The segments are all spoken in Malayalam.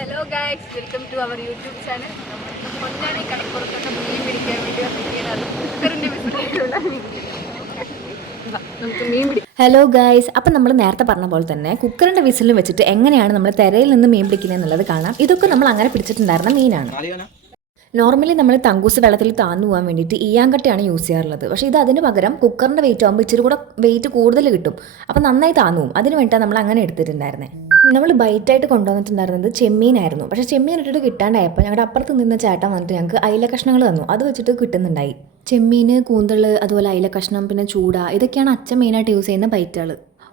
Hello guys, welcome to our YouTube channel. Ponnani കടപ്പുറത്തൊക്കെ മീൻ പിടിക്കാൻ വേണ്ടി വന്നിരിക്കുന്നത് കുക്കറിൻ്റെ വിസിലായിട്ടുള്ള നമുക്ക് മീൻ പിടിക്കാം. ഹലോ ഗൈസ്, അപ്പം നമ്മൾ നേരത്തെ പറഞ്ഞ പോലെ തന്നെ കുക്കറിൻ്റെ വിസിലും വെച്ചിട്ട് എങ്ങനെയാണ് നമ്മൾ തിരയിൽ നിന്ന് മീൻ പിടിക്കുന്നത് എന്നുള്ളത് കാണാം. ഇതൊക്കെ നമ്മൾ അങ്ങനെ പിടിച്ചിട്ടുണ്ടായിരുന്ന മീനാണ്. നോർമലി നമ്മൾ തങ്കൂസ് വെള്ളത്തിൽ താന്നു പോകാൻ വേണ്ടിയിട്ട് ഈയാങ്കട്ടയാണ് യൂസ് ചെയ്യാറുള്ളത്. പക്ഷേ ഇത് അതിന് പകരം കുക്കറിൻ്റെ വെയിറ്റ് ആകുമ്പോൾ ഇച്ചിരി കൂടെ വെയിറ്റ് കൂടുതൽ കിട്ടും. അപ്പം നന്നായി താന്നു പോകും. അതിന് വേണ്ടിയിട്ടാണ് നമ്മൾ അങ്ങനെ എടുത്തിട്ടുണ്ടായിരുന്നത്. നമ്മൾ ബൈറ്റായിട്ട് കൊണ്ടുവന്നിട്ടുണ്ടായിരുന്നത് ചെമ്മീനായിരുന്നു. പക്ഷേ ചെമ്മീൻ ഇട്ടിട്ട് കിട്ടാണ്ടായപ്പോൾ ഞങ്ങളുടെ അപ്പുറത്ത് നിന്ന് ചേട്ടൻ വന്നിട്ട് ഞങ്ങൾക്ക് അയില കഷ്ണങ്ങൾ തന്നു. അത് വെച്ചിട്ട് കിട്ടുന്നുണ്ടായി. ചെമ്മീൻ, കൂന്തൾ, അതുപോലെ അയില കഷ്ണം, പിന്നെ ചൂട, ഇതൊക്കെയാണ് അച്ഛൻ മെയിനായിട്ട് യൂസ് ചെയ്യുന്ന ബൈറ്റുകൾ.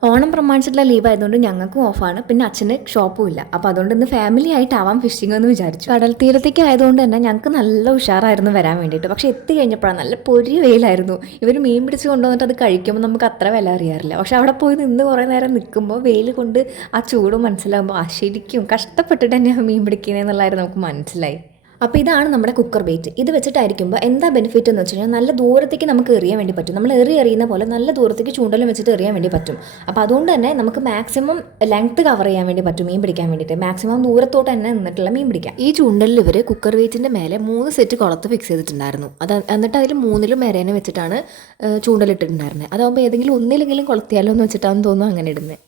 ഓണം പ്രമാണിച്ചിട്ടുള്ള ലീവ് ആയതുകൊണ്ട് ഞങ്ങൾക്കും ഓഫാണ്. പിന്നെ അച്ഛന് ഷോപ്പും ഇല്ല. അപ്പോൾ അതുകൊണ്ട് ഇന്ന് ഫാമിലി ആയിട്ടാവാം ഫിഷിംഗ് എന്ന് വിചാരിച്ചു. കടൽ തീരത്തേക്ക് ആയതുകൊണ്ട് തന്നെ ഞങ്ങൾക്ക് നല്ല ഉഷാറായിരുന്നു വരാൻ വേണ്ടിയിട്ട്. പക്ഷേ എത്തി കഴിഞ്ഞപ്പോഴാണ് നല്ല പൊരി വെയിലായിരുന്നു. ഇവർ മീൻ പിടിച്ച് കൊണ്ടുവന്നിട്ട് അത് കഴിക്കുമ്പോൾ നമുക്ക് അത്ര വില അറിയാറില്ല. പക്ഷെ അവിടെ പോയി നിന്ന് കുറേ നേരം നിൽക്കുമ്പോൾ വെയിൽ കൊണ്ട് ആ ചൂട് മനസ്സിലാകുമ്പോൾ ശരിക്കും കഷ്ടപ്പെട്ടിട്ട് തന്നെയാണ് മീൻ പിടിക്കുന്നതെന്നുള്ളതായിരുന്നു നമുക്ക് മനസ്സിലായി. അപ്പോൾ ഇതാണ് നമ്മുടെ കുക്കർ ബെയ്റ്റ്. ഇത് വെച്ചിട്ടായിരിക്കുമ്പോൾ എന്താ ബെനിഫിറ്റ് എന്ന് വെച്ച് കഴിഞ്ഞാൽ നല്ല ദൂരത്തേക്ക് നമുക്ക് എറിയാൻ വേണ്ടി പറ്റും. നമ്മൾ എറിയുന്ന പോലെ നല്ല ദൂരത്തേക്ക് ചൂണ്ടലും വെച്ചിട്ട് എറിയാൻ വേണ്ടി പറ്റും. അപ്പോൾ അതുകൊണ്ട് തന്നെ നമുക്ക് മാക്സിമം ലെങ്ത്ത് കവർ ചെയ്യാൻ വേണ്ടി പറ്റും മീൻ പിടിക്കാൻ വേണ്ടിയിട്ട്. മാക്സിമം ദൂരത്തോട്ട് തന്നെ നിന്നിട്ടുള്ള മീൻ പിടിക്കാം. ഈ ചൂണ്ടലിൽ ഇവർ കുക്കർ വെയിറ്റിൻ്റെ മേലെ 3 സെറ്റ് കുളത്ത് ഫിക്സ് ചെയ്തിട്ടുണ്ടായിരുന്നു. എന്നിട്ട് അതിൽ 3ലും മേരേനെ വെച്ചിട്ടാണ് ചൂണ്ടലിട്ടിട്ടുണ്ടായിരുന്നത്. അതാകുമ്പോൾ ഏതെങ്കിലും ഒന്നിലെങ്കിലും കൊളുത്തിയാലോ എന്ന് വെച്ചിട്ടാണെന്ന് തോന്നുന്നു അങ്ങനെ ഇടുന്നത്.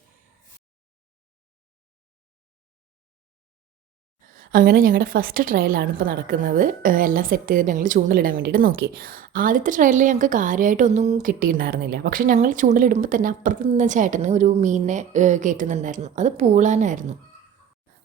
അങ്ങനെ ഞങ്ങളുടെ ഫസ്റ്റ് ട്രയലാണ് ഇപ്പോൾ നടക്കുന്നത്. എല്ലാം സെറ്റ് ചെയ്ത് ഞങ്ങൾ ചൂണ്ടലിടാൻ വേണ്ടിയിട്ട് നോക്കി. ആദ്യത്തെ ട്രയലിൽ ഞങ്ങൾക്ക് കാര്യമായിട്ടൊന്നും കിട്ടിയിട്ടുണ്ടായിരുന്നില്ല. പക്ഷേ ഞങ്ങൾ ചൂണ്ടലിടുമ്പോൾ തന്നെ അപ്പുറത്ത് നിന്ന ചേട്ടന് ഒരു മീനിനെ കയറ്റുന്നുണ്ടായിരുന്നു. അത് പൂളാനായിരുന്നു.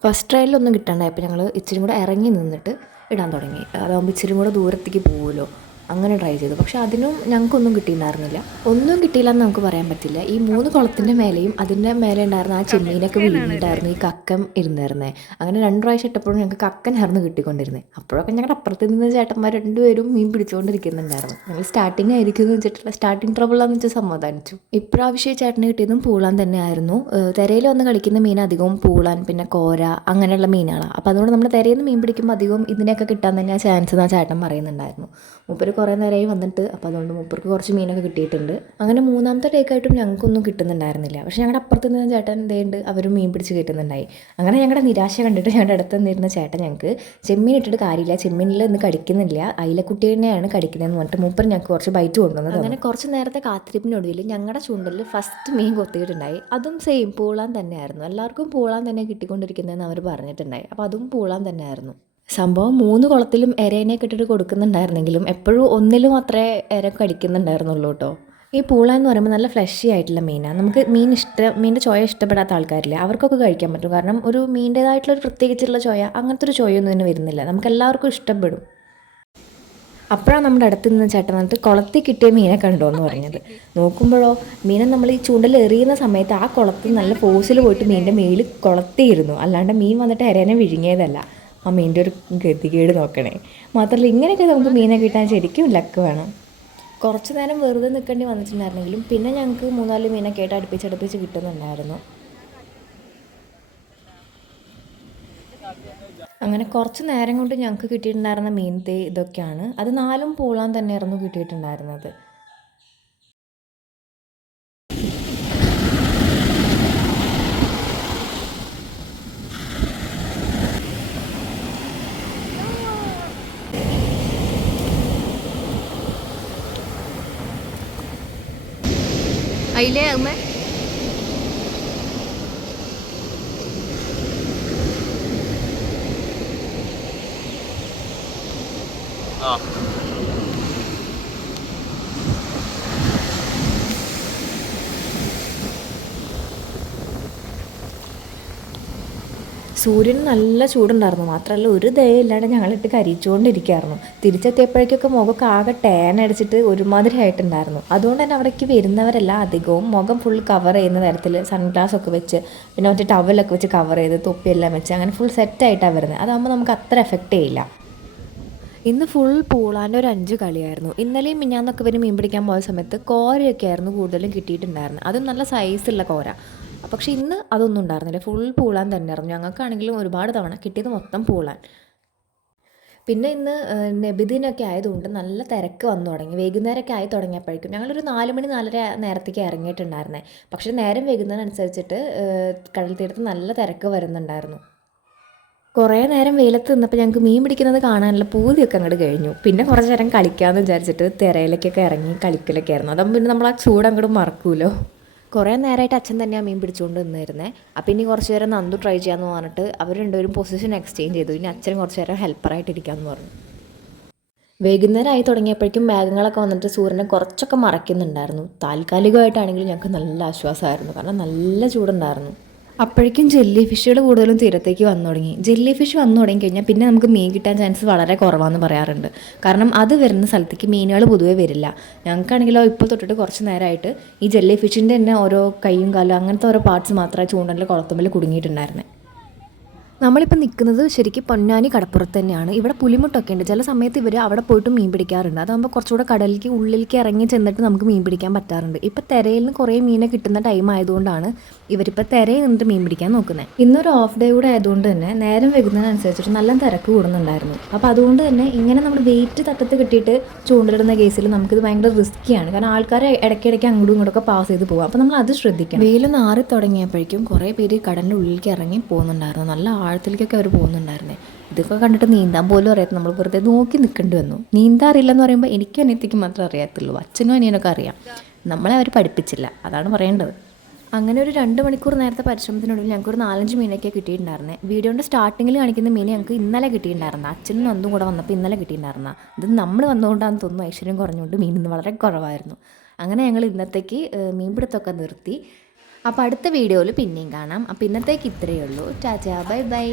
ഫസ്റ്റ് ട്രയലിലൊന്നും കിട്ടാണ്ടായപ്പോൾ ഞങ്ങൾ ഇച്ചിരി കൂടെ ഇറങ്ങി നിന്നിട്ട് ഇടാൻ തുടങ്ങി. അതാകുമ്പോൾ ഇച്ചിരി കൂടെ ദൂരത്തേക്ക് പോകുമല്ലോ, അങ്ങനെ ട്രൈ ചെയ്തു. പക്ഷേ അതിനും ഞങ്ങൾക്കൊന്നും കിട്ടിയിട്ടുണ്ടായിരുന്നില്ല. ഒന്നും കിട്ടിയില്ല എന്ന് നമുക്ക് പറയാൻ പറ്റില്ല. ഈ 3 കുളത്തിൻ്റെ മേലെയും അതിൻ്റെ മേലെ ഉണ്ടായിരുന്ന ആ ചെമ്മീനൊക്കെ വീണിട്ടായിരുന്നു ഈ കക്കം ഇരുന്നിരുന്നത്. അങ്ങനെ 2 പ്രാവശ്യം ഇട്ടപ്പോഴും ഞങ്ങൾക്ക് കക്കനായിരുന്നു കിട്ടിക്കൊണ്ടിരുന്നത്. അപ്പോഴൊക്കെ ഞങ്ങളുടെ അപ്പുറത്ത് നിന്ന് ചേട്ടന്മാർ 2 പേരും മീൻ പിടിച്ചുകൊണ്ടിരിക്കുന്നുണ്ടായിരുന്നു. ഞങ്ങൾ സ്റ്റാർട്ടിങ് ആയിരിക്കും എന്ന് വെച്ചിട്ടുള്ള സ്റ്റാർട്ടിങ് ട്രബിളാന്ന് വെച്ചാൽ സമാധാനിച്ചു. ഇപ്രാവശ്യം ചേട്ടന് കിട്ടിയതും പൂളാൻ തന്നെയായിരുന്നു. തിരയിൽ വന്ന് കളിക്കുന്ന മീൻ അധികവും പൂളാൻ, പിന്നെ കോര, അങ്ങനെയുള്ള മീനുകളാണ്. അപ്പോൾ അതുകൊണ്ട് നമ്മൾ തിരയിൽ നിന്ന് മീൻ പിടിക്കുമ്പോൾ അധികവും ഇതിനെയൊക്കെ കിട്ടാൻ തന്നെയാണ് ചാൻസ് എന്ന് ചേട്ടൻ പറയുന്നുണ്ടായിരുന്നു. മൂപ്പര് കുറേ നേരമായി വന്നിട്ട്, അപ്പോൾ അതുകൊണ്ട് മൂപ്പർക്ക് കുറച്ച് മീനൊക്കെ കിട്ടിയിട്ടുണ്ട്. അങ്ങനെ 3ാമത്തെ ടേക്കായിട്ടും ഞങ്ങൾക്കൊന്നും കിട്ടുന്നുണ്ടായിരുന്നില്ല. പക്ഷേ ഞങ്ങളുടെ അപ്പുറത്ത് നിന്ന് ചേട്ടൻ എന്തേണ്ട് അവരും മീൻ പിടിച്ച് കിട്ടുന്നുണ്ടായി. അങ്ങനെ ഞങ്ങളുടെ നിരാശ കണ്ടിട്ട് ഞങ്ങളുടെ അടുത്ത് നിന്നിരുന്ന ചേട്ടൻ ഞങ്ങൾക്ക് ചെമ്മീൻ ഇട്ടിട്ട് കാര്യമില്ല, ചെമ്മീനിൽ ഇന്ന് കടിക്കുന്നില്ല, അയിലക്കുട്ടി തന്നെയാണ് കടിക്കുന്നതെന്ന് പറഞ്ഞിട്ട് മൂപ്പർ ഞങ്ങൾക്ക് കുറച്ച് ബൈറ്റ് കൊണ്ടുവന്നത്. അങ്ങനെ കുറച്ച് നേരത്തെ കാത്തിരിപ്പിനൊടുവിൽ ഞങ്ങളുടെ ചൂണ്ടലിൽ ഫസ്റ്റ് മീൻ കൊത്തിയിട്ടുണ്ടായി. അതും സെയിം പൂളാൻ തന്നെയായിരുന്നു. എല്ലാവർക്കും പൂളാൻ തന്നെ കിട്ടിക്കൊണ്ടിരിക്കുന്നതെന്ന് അവർ പറഞ്ഞിട്ടുണ്ടായി. അപ്പോൾ അതും പൂളാൻ തന്നെയായിരുന്നു. സംഭവം 3 കുളത്തിലും ഇരേനെ ഇട്ടിട്ട് കൊടുക്കുന്നുണ്ടായിരുന്നെങ്കിലും എപ്പോഴും ഒന്നിലും അത്രേ ഇര കടിക്കുന്നുണ്ടായിരുന്നുള്ളൂ കേട്ടോ. ഈ പൂള എന്ന് പറയുമ്പോൾ നല്ല ഫ്ലഷി ആയിട്ടുള്ള മീനാണ്. നമുക്ക് മീനിൻ്റെ ചോയ ഇഷ്ടപ്പെടാത്ത ആൾക്കാരില്ലേ, അവർക്കൊക്കെ കഴിക്കാൻ പറ്റും. കാരണം ഒരു മീനിൻ്റേതായിട്ടുള്ള ഒരു പ്രത്യേകിച്ചുള്ള ചോയ, അങ്ങനത്തെ ഒരു ചോയൊന്നും ഇതിന് വരുന്നില്ല. നമുക്ക് എല്ലാവർക്കും ഇഷ്ടപ്പെടും. അപ്പോഴാണ് നമ്മുടെ അടുത്ത് നിന്ന് ചേട്ടൻ വന്നിട്ട് കുളത്തിൽ കിട്ടിയ മീനെ കണ്ടോ എന്ന് പറഞ്ഞത്. നോക്കുമ്പോഴോ മീനെ നമ്മൾ ഈ ചൂണ്ടൽ എറിയുന്ന സമയത്ത് ആ കുളത്തിൽ നല്ല ഫോഴ്സിൽ പോയിട്ട് മീനിൻ്റെ മേലിൽ കുളത്തിയിരുന്നു. അല്ലാണ്ട് മീൻ വന്നിട്ട് ഇരേനെ വിഴുങ്ങിയതല്ല. ആ മീനിൻ്റെ ഒരു ഗതികേട് നോക്കണേ. മാത്രമല്ല ഇങ്ങനെയൊക്കെ നമുക്ക് മീനെ കിട്ടാൻ ശരിക്കും ലക്ക് വേണം. കുറച്ച് നേരം വെറുതെ നിൽക്കേണ്ടി വന്നിട്ടുണ്ടായിരുന്നെങ്കിലും പിന്നെ ഞങ്ങൾക്ക് 3-4 മീനൊക്കെ ആയിട്ട് അടുപ്പിച്ച് കിട്ടുന്നുണ്ടായിരുന്നു. അങ്ങനെ കുറച്ച് നേരം കൊണ്ട് ഞങ്ങൾക്ക് കിട്ടിയിട്ടുണ്ടായിരുന്ന മീനത്തെ ഇതൊക്കെയാണ്. അത് 4ഉം പൂളാൻ തന്നെയായിരുന്നു കിട്ടിയിട്ടുണ്ടായിരുന്നത്. അയിലേ അമ്മ സൂര്യന് നല്ല ചൂടുണ്ടായിരുന്നു. മാത്രമല്ല ഒരു ദയയില്ലാണ്ട് ഞങ്ങളിട്ട് കരിച്ചുകൊണ്ടിരിക്കുകയായിരുന്നു. തിരിച്ചെത്തിയപ്പോഴേക്കൊക്കെ മുഖമൊക്കെ ആകെ ടാൻ അടിച്ചിട്ട് ഒരുമാതിരി ആയിട്ടുണ്ടായിരുന്നു. അതുകൊണ്ട് തന്നെ അവിടേക്ക് വരുന്നവരെല്ലാം അധികവും മുഖം ഫുൾ കവർ ചെയ്യുന്ന തരത്തിൽ സൺഗ്ലാസ് ഒക്കെ വെച്ച്, പിന്നെ മറ്റേ ടവലൊക്കെ വെച്ച് കവർ ചെയ്ത്, തൊപ്പിയെല്ലാം വെച്ച് അങ്ങനെ ഫുൾ സെറ്റായിട്ടാണ് വരുന്നത്. അതാകുമ്പോൾ നമുക്ക് അത്ര എഫക്റ്റ് ചെയ്യില്ല. ഇന്ന് ഫുൾ പൂളാൻ്റെ ഒരു 5 കളിയായിരുന്നു. ഇന്നലെയും മിഞ്ഞാന്നൊക്കെ ഇവർ മീൻ പിടിക്കാൻ പോയ സമയത്ത് കോരയൊക്കെ ആയിരുന്നു കൂടുതലും കിട്ടിയിട്ടുണ്ടായിരുന്നത്. അതും നല്ല സൈസുള്ള കോര. പക്ഷേ ഇന്ന് അതൊന്നും ഉണ്ടായിരുന്നില്ല. ഫുൾ പൂളാൻ തന്നെയായിരുന്നു. ഞങ്ങൾക്കാണെങ്കിലും ഒരുപാട് തവണ കിട്ടിയത് മൊത്തം പൂളാൻ. പിന്നെ ഇന്ന് നബിദിനൊക്കെ ആയതുകൊണ്ട് നല്ല തിരക്ക് വന്നു തുടങ്ങി. വൈകുന്നേരമൊക്കെ ആയി തുടങ്ങിയപ്പോഴേക്കും ഞങ്ങളൊരു 4 മണി 4:30 നേരത്തേക്ക് ഇറങ്ങിയിട്ടുണ്ടായിരുന്നേ. പക്ഷേ നേരം വൈകുന്നതിനനുസരിച്ചിട്ട് കടൽ തീരത്ത് നല്ല തിരക്ക് വരുന്നുണ്ടായിരുന്നു. കുറേ നേരം വെയിലത്ത് നിന്നപ്പോൾ ഞങ്ങൾക്ക് മീൻ പിടിക്കുന്നത് കാണാനുള്ള പൂതിയൊക്കെ അങ്ങോട്ട് കഴിഞ്ഞു. പിന്നെ കുറച്ച് നേരം കളിക്കാമെന്ന് വിചാരിച്ചിട്ട് തിരയിലേക്കൊക്കെ ഇറങ്ങി കളിക്കലൊക്കെ ആയിരുന്നു. അതാകുമ്പോൾ പിന്നെ നമ്മൾ ആ ചൂട് അങ്ങോട്ട് മറക്കൂലോ. കുറേ നേരമായിട്ട് അച്ഛൻ തന്നെയാണ് മീൻ പിടിച്ചുകൊണ്ട് നിന്നിരുന്നത്. അപ്പം ഇനി കുറച്ച് നേരം നന്ദു ട്രൈ ചെയ്യാമെന്ന് പറഞ്ഞിട്ട് അവർ രണ്ടുപേരും പൊസിഷൻ എക്സ്ചേഞ്ച് ചെയ്തു. ഇനി അച്ഛൻ കുറച്ച് നേരം ഹെൽപ്പറായിട്ട് ഇരിക്കാമെന്ന് പറഞ്ഞു. വൈകുന്നേരമായി തുടങ്ങിയപ്പോഴേക്കും മേഘങ്ങളൊക്കെ വന്നിട്ട് സൂര്യനെ കുറച്ചൊക്കെ മറയ്ക്കുന്നുണ്ടായിരുന്നു. താൽക്കാലികമായിട്ടാണെങ്കിലും ഞങ്ങൾക്ക് നല്ല ആശ്വാസമായിരുന്നു, കാരണം നല്ല ചൂടുണ്ടായിരുന്നു. അപ്പോഴേക്കും ജെല്ലി ഫിഷുകൾ കൂടുതലും തീരത്തേക്ക് വന്നു തുടങ്ങി. ജെല്ലി ഫിഷ് വന്നു തുടങ്ങി കഴിഞ്ഞാൽ പിന്നെ നമുക്ക് മീൻ കിട്ടാൻ ചാൻസ് വളരെ കുറവാണെന്ന് പറയാറുണ്ട്. കാരണം അത് വരുന്ന സ്ഥലത്തേക്ക് മീനുകൾ പൊതുവേ വരില്ല. ഞങ്ങൾക്കാണെങ്കിലോ ഇപ്പോൾ തൊട്ടിട്ട് കുറച്ച് നേരമായിട്ട് ഈ ജെല്ലി ഫിഷിൻ്റെ തന്നെ ഓരോ കൈയും കാലും അങ്ങനത്തെ ഓരോ പാർട്സ് മാത്രമേ ചൂണ്ടലിൽ കുളത്തുമ്പിൽ കുടുങ്ങിയിട്ടുണ്ടായിരുന്നത്. നമ്മളിപ്പോൾ നിൽക്കുന്നത് ശരിക്കും പൊന്നാനി കടപ്പുറത്ത് തന്നെയാണ്. ഇവിടെ പുലിമുട്ടൊക്കെ ഉണ്ട്. ചില സമയത്ത് ഇവർ അവിടെ പോയിട്ട് മീൻ പിടിക്കാറുണ്ട്. അതാകുമ്പോൾ കുറച്ചുകൂടെ കടലിലേക്ക് ഉള്ളിലേക്ക് ഇറങ്ങി ചെന്നിട്ട് നമുക്ക് മീൻ പിടിക്കാൻ പറ്റാറുണ്ട്. ഇപ്പോൾ തിരയിൽ നിന്ന് കുറേ മീനെ കിട്ടുന്ന ടൈം ആയതുകൊണ്ടാണ് ഇവരിപ്പോൾ തിരയിൽ നിന്നിട്ട് മീൻ പിടിക്കാൻ നോക്കുന്നത്. ഇന്നൊരു ഓഫ് ഡേ കൂടെ ആയതുകൊണ്ട് തന്നെ നേരം വൈകുന്നതിനനുസരിച്ചിട്ട് നല്ല തിരക്ക് കൂടുന്നുണ്ടായിരുന്നു. അപ്പോൾ അതുകൊണ്ട് തന്നെ ഇങ്ങനെ നമ്മൾ വെയിറ്റ് തട്ടത്ത് കിട്ടിയിട്ട് ചൂണ്ടലിടുന്ന കേസിൽ നമുക്കിത് ഭയങ്കര റിസ്ക്കിയാണ്. കാരണം ആൾക്കാരെ ഇടയ്ക്കിടയ്ക്ക് അങ്ങോട്ടും ഇങ്ങോട്ടൊക്കെ പാസ് ചെയ്ത് പോകും. അപ്പോൾ നമ്മൾ അത് ശ്രദ്ധിക്കണം. വെയിൽ നാറി തുടങ്ങിയപ്പോഴേക്കും കുറേ പേര് കടലിൻ്റെ ഉള്ളിലേക്ക് ഇറങ്ങി പോകുന്നുണ്ടായിരുന്നു. നല്ല ആഴത്തിലേക്കൊക്കെ അവർ പോകുന്നുണ്ടായിരുന്നേ. ഇതൊക്കെ കണ്ടിട്ട് നീന്താൻ പോലും അറിയാത്ത നമ്മൾ വെറുതെ നോക്കി നിൽക്കേണ്ടി വന്നു. നീന്താൻ അറിയില്ലെന്ന് പറയുമ്പോൾ എനിക്കും അനിയത്തിക്ക് മാത്രമേ അറിയാത്തുള്ളൂ. അച്ഛനും അനിയനൊക്കെ അറിയാം, നമ്മളെ അവർ പഠിപ്പിച്ചില്ല, അതാണ് പറയേണ്ടത്. അങ്ങനെ ഒരു 2 മണിക്കൂർ നേരത്തെ പരിശ്രമത്തിനൊടുവിൽ ഞങ്ങൾക്ക് ഒരു 4-5 മീനൊക്കെ കിട്ടിയിട്ടുണ്ടായിരുന്നത്. വീഡിയോൻ്റെ സ്റ്റാർട്ടിങ്ങിൽ കാണിക്കുന്ന മീൻ ഞങ്ങൾക്ക് ഇന്നലെ കിട്ടിയിട്ടുണ്ടായിരുന്നു. അച്ഛനും നന്ദും കൂടെ വന്നപ്പോൾ ഇന്നലെ കിട്ടിയിട്ടുണ്ടായിരുന്ന ഇത് നമ്മൾ വന്നുകൊണ്ടാണെന്ന് തോന്നുന്നു ഐശ്വര്യം കുറഞ്ഞുകൊണ്ട് മീൻ ഇന്ന് വളരെ കുറവായിരുന്നു. അങ്ങനെ ഞങ്ങൾ ഇന്നത്തേക്ക് മീൻപിടുത്തമൊക്കെ നിർത്തി. അപ്പോൾ അടുത്ത വീഡിയോയിൽ പിന്നെയും കാണാം. അപ്പോൾ ഇന്നത്തേക്ക് ഇത്രയേ ഉള്ളൂ. Tata, bye bye.